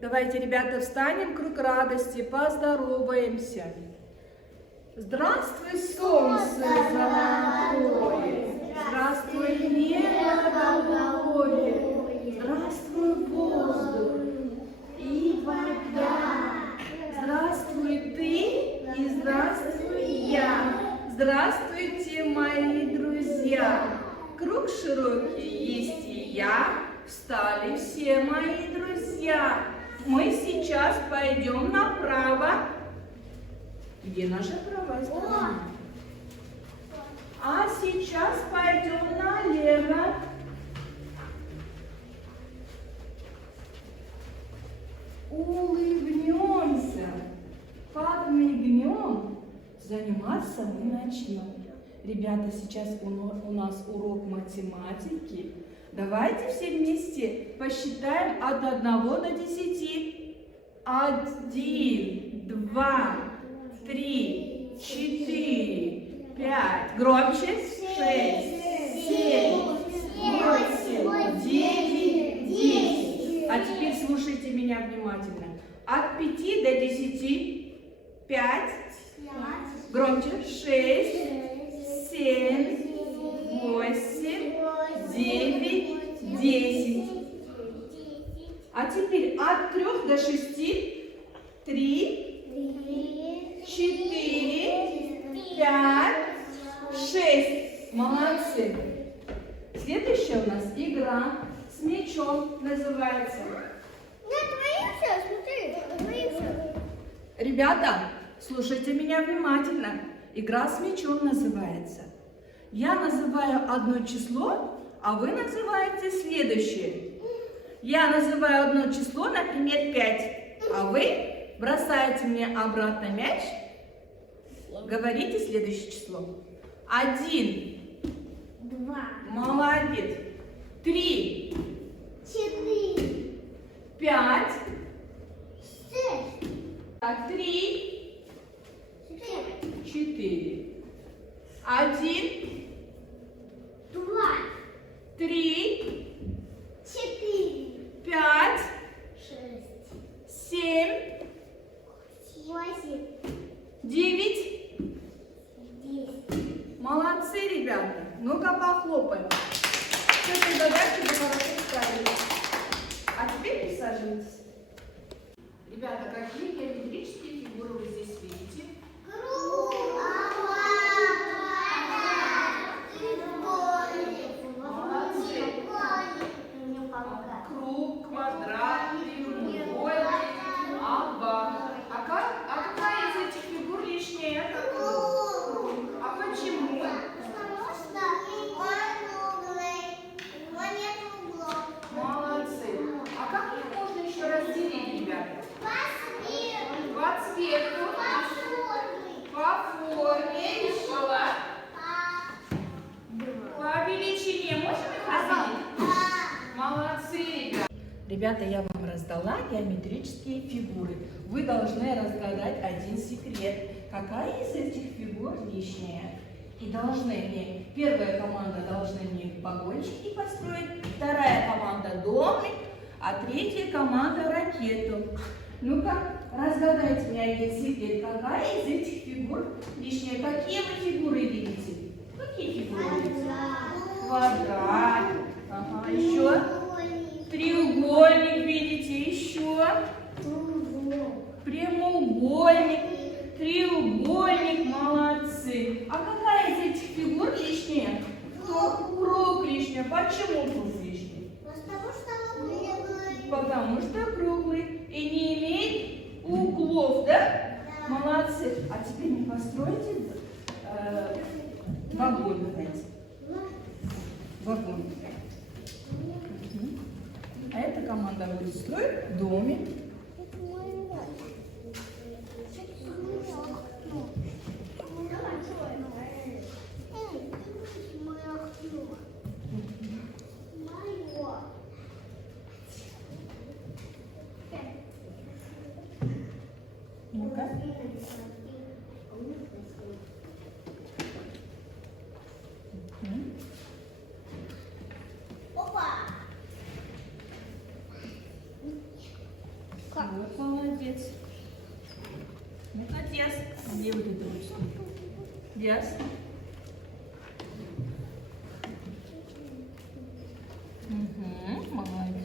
Давайте, ребята, встанем в круг радости, поздороваемся. Здравствуй, солнце золотое, здравствуй, небо голубое, здравствуй, воздух и вода, здравствуй ты и здравствуй я, здравствуйте, мои друзья. Круг широкий есть и я, встали все мои друзья. Мы сейчас пойдем направо. Где наша правая сторона? А сейчас пойдем налево. Улыбнемся, подмигнем, заниматься мы начнем. Ребята, сейчас у нас урок математики. Давайте все вместе посчитаем от 1 до 10. 1, 2, 3, 4, 5. Громче. 6, 7, 8, 9, 10. А теперь слушайте меня внимательно. От 5 до 10. 5. Громче. 6, 7, 8, 9, 10. А теперь от 3 до 6. 3, 4, 5, 6. Молодцы. Следующая у нас игра с мячом называется. Ребята, слушайте меня внимательно. Игра с мячом называется. Я называю одно число, а вы называете следующее. Я называю одно число, например, 5, а вы бросаете мне обратно мяч, говорите следующее число. 1, 2, молодец, 3, 4, 5, 6, так, 3, 4, 1, 2, 3, 4, 5, 6, 7, 8, 9. 10. Молодцы, ребята. Ну-ка похлопаем. С этой задачей вы хорошо справились. А теперь присаживайтесь. Ребята, какие геометрические фигуры вы здесь видите? Круг, Круг, квадрат, треугольник, овал. А какая из этих фигур лишняя? Круг. А почему? Молодцы. А как их можно еще разделить, ребята? По цвету, по форме, по величине. Можем их разделить? Молодцы, ребята. Ребята, я вам раздала геометрические фигуры. Вы должны разгадать один секрет. Какая из этих фигур лишняя? И должны мне, первая команда должна мне вагончики построить, вторая команда домик, а третья команда ракету. Ну-ка, разгадайте мне один секрет. Какая из этих фигур лишняя? Какие вы фигуры видите? Какие фигуры видите? Квадрат. Ага, еще. Треугольник видите, еще. Прямоугольник, треугольник, молодцы. А какая из этих фигур лишняя? Круг лишняя. Почему круг лишний? Потому что круглый и не имеет углов, да? Молодцы. А теперь мне постройте вагон, давайте. Вагон. А эта команда будет строить домик. Ну-ка. Вот, молодец. Молодец. Где вот это ручка? Yes. Угу, молодец.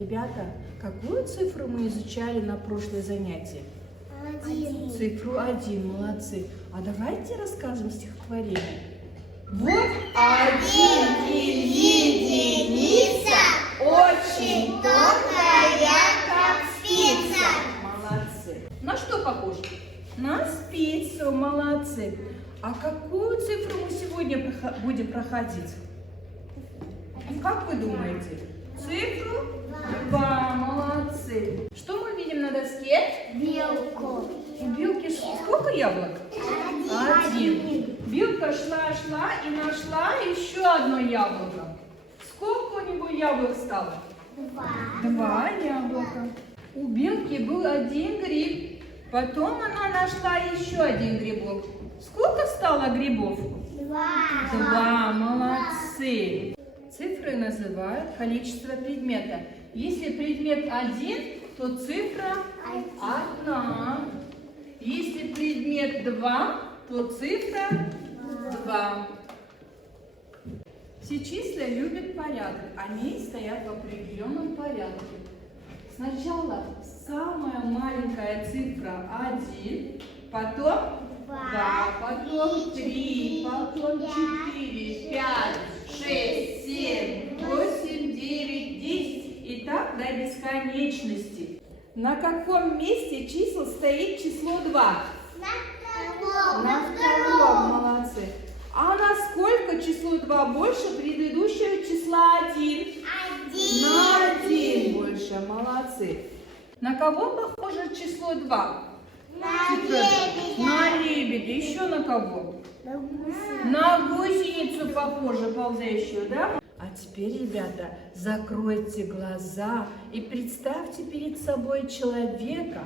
Ребята, какую цифру мы изучали на прошлое занятие? Один. Цифру 1, молодцы. А давайте расскажем стихотворение. Вот один единица, очень тонкая, как спица. Молодцы. На что похож? На спицу, молодцы. А какую цифру мы сегодня будем проходить? Как вы думаете? Цифру 2, молодцы. Что мы видим на доске? Белку. У белки сколько яблок? Один. Белка шла и нашла еще одно яблоко. Сколько у него яблок стало? 2 яблока. У белки был 1 гриб. Потом она нашла еще 1 грибок. Сколько стало грибов? 2. Молодцы. Цифры называют количество предмета. Если предмет 1, то цифра 1. Если предмет 2, то цифра 2. Все числа любят порядок. Они стоят в определенном порядке. Сначала самая маленькая цифра 1, потом 2, потом 3, потом 4, 5, 6, 7, 8, 9, 10 и так до бесконечности. На каком месте числа стоит число 2? На втором, молодцы. А насколько число 2 больше предыдущего числа 1? На 1 больше, молодцы. На кого похоже число 2? На лебедя. Еще на кого? На гусеницу похоже, ползающую, да? А теперь, ребята, закройте глаза и представьте перед собой человека.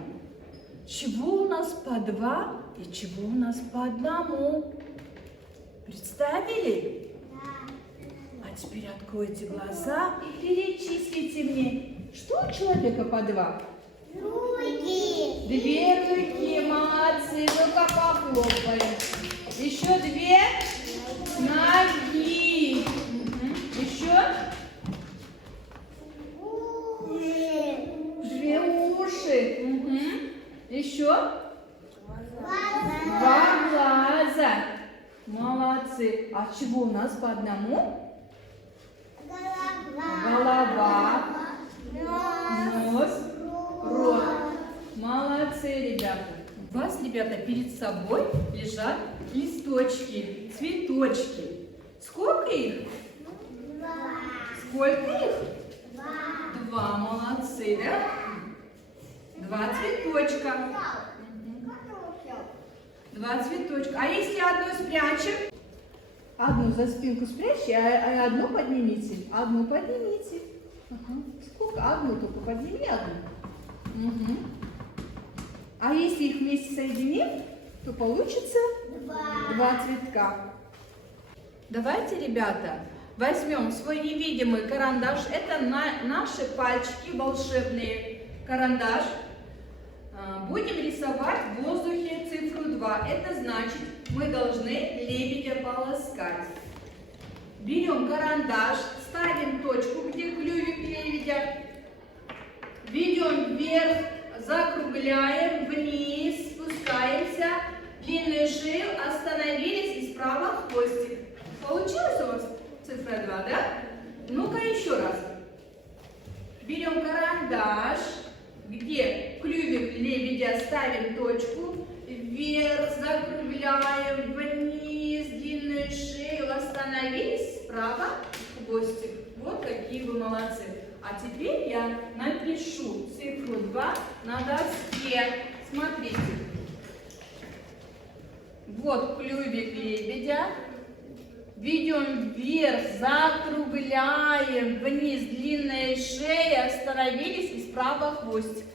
Чего у нас по 2 и чего у нас по 1? Представили? А теперь откройте глаза и перечислите мне, что у человека по 2? Руки. 2 руки, молодцы, ну-ка похлопаем. Еще 2 ноги. Еще 2 уши. Еще 2 глаза. Молодцы. А чего у нас по 1? Голова, нос, рот. Молодцы, ребята. У вас, ребята, перед собой лежат листочки, цветочки. Сколько их? Сколько их? 2. Молодцы, да? 2 цветочка. 2 цветочка. А если одно спрячем? Одну за спинку спрячьте, а одну поднимите. Одну поднимите. Ага. Сколько? Одну только подними, одну. Угу. А если их вместе соединим, то получится 2 цветка. Давайте, ребята, возьмем свой невидимый карандаш. Это наши пальчики волшебные. Карандаш. Будем рисовать в воздухе цифру 2. Это значит, мы должны лебедя полоскать. Берем карандаш, ставим точку, где клювик лебедя. Ведем вверх, закругляем, вниз, спускаемся. Длинную шею, остановились и справа хвостик. Получилось у вас цифра 2, да? Ну-ка еще раз. Берем карандаш, где клювик лебедя, ставим точку, вверх, закругляем, вниз, длинную шею, остановились, справа хвостик. Вот какие вы молодцы. А теперь я напишу цифру 2 на доске. Смотрите. Вот клювик лебедя. Ведем вверх, закругляем, вниз, длинная шея, остановились и справа хвостик.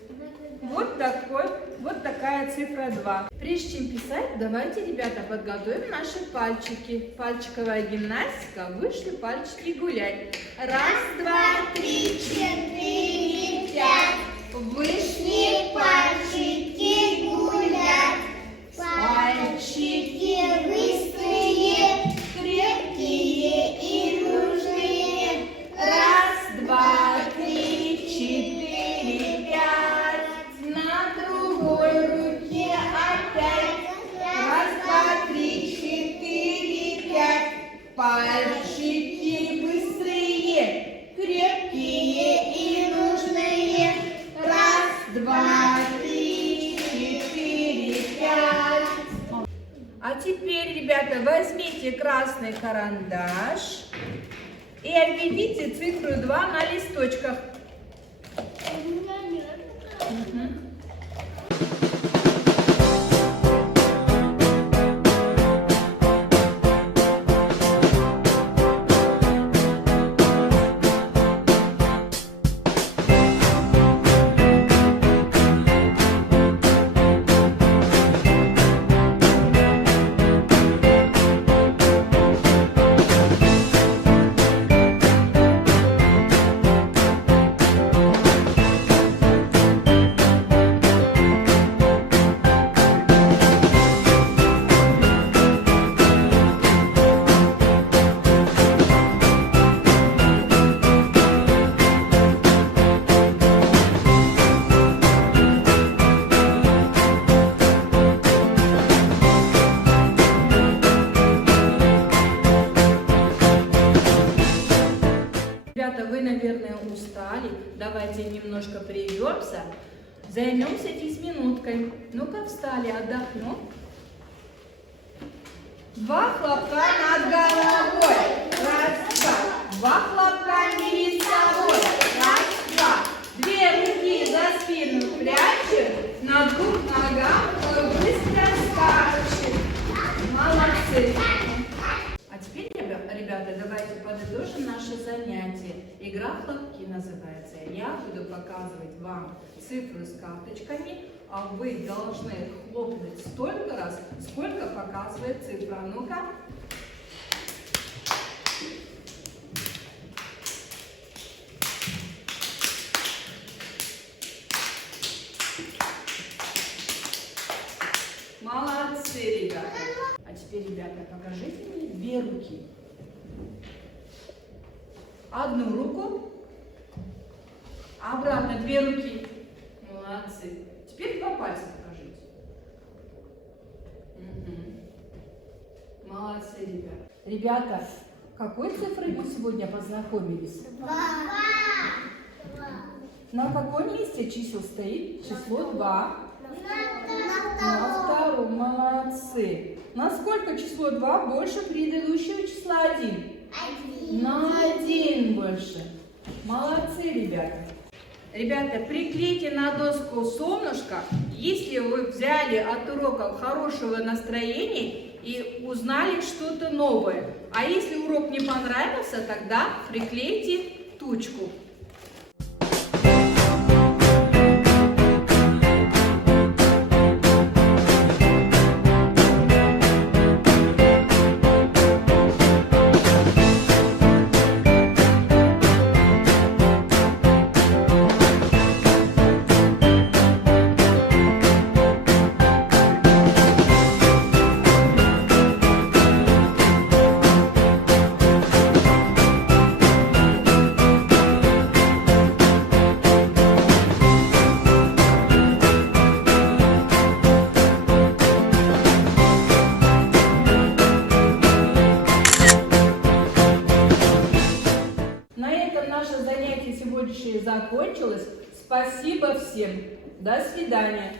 Вот такая большая цифра 2. Прежде чем писать, давайте, ребята, подготовим наши пальчики. Пальчиковая гимнастика. Вышли пальчики гулять. Раз, два, три, четыре, пять. Вышли пальчики гулять. Пальчики быстрые, крепкие и нужные. Раз, два, три, четыре, пять. На другой руке опять. Раз, два, три, четыре, пять. Пальчики быстрые, крепкие и нужные. Раз, два, три, четыре, пять. А теперь, ребята, возьмите красный карандаш и обведите цифру 2 на листочках. Вы, наверное, устали. Давайте немножко прервемся. Займемся физминуткой. Ну-ка, встали, отдохнем. 2 хлопка над головой. Раз, два. 2 хлопка перед собой. Раз, два. 2 руки за спину прячем. На 2 ногах быстро скачем. Молодцы. А теперь, ребята, давайте подытожим наше занятие. Игра в хлопки называется. Я буду показывать вам цифры с карточками, а вы должны хлопнуть столько раз, сколько показывает цифра. Ну-ка. Молодцы, ребята. А теперь, ребята, покажите мне 2 руки. Одну руку, обратно 2 руки. Молодцы. Теперь 2 пальца покажите. Молодцы, ребята. Ребята, какой цифрой мы сегодня познакомились? 2. На каком месте чисел стоит число 2? На На втором. Молодцы. Насколько число 2 больше предыдущего числа 1? 1. На 1 больше. Молодцы, ребята. Ребята, приклейте на доску солнышко, если вы взяли от уроков хорошего настроения и узнали что-то новое. А если урок не понравился, тогда приклейте тучку. Наше занятие сегодняшнее закончилось. Спасибо всем. До свидания.